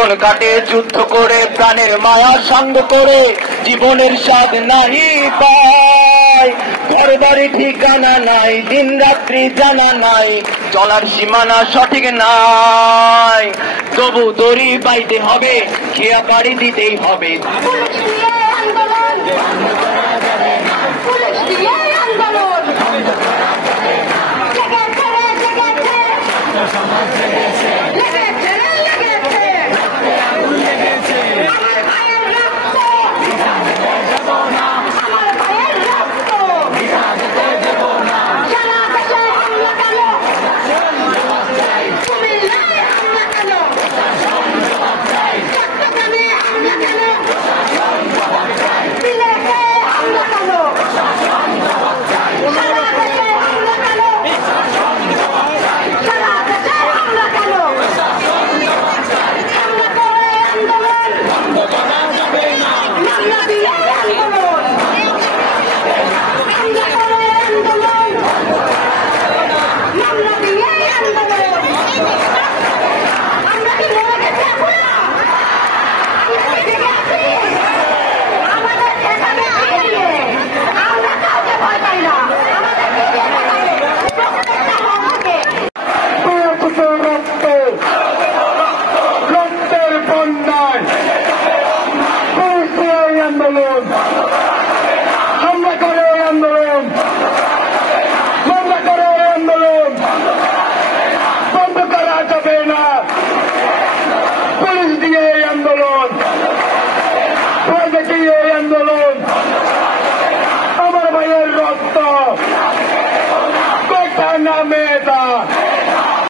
জীবন কাটে যুদ্ধ করে, প্রাণের মায়া সঙ্গ করে, জীবনের স্বাদ নাহি পায়। ঘর বাড়ি ঠিকানা নাই, দিন রাত্রি জানা নাই, চলার সীমানা সঠিক নাই। তবু দড়ি বাইতে হবে, খেয়া বাড়ি দিতেই হবে। আমরা করে আন্দোলন, আমরা করে আন্দোলন, বন্ধ করা যাবে না। পুলিশ দিয়ে আন্দোলন, দিয়ে আন্দোলন, আমার ভাইয়ের রক্ত কথা নামে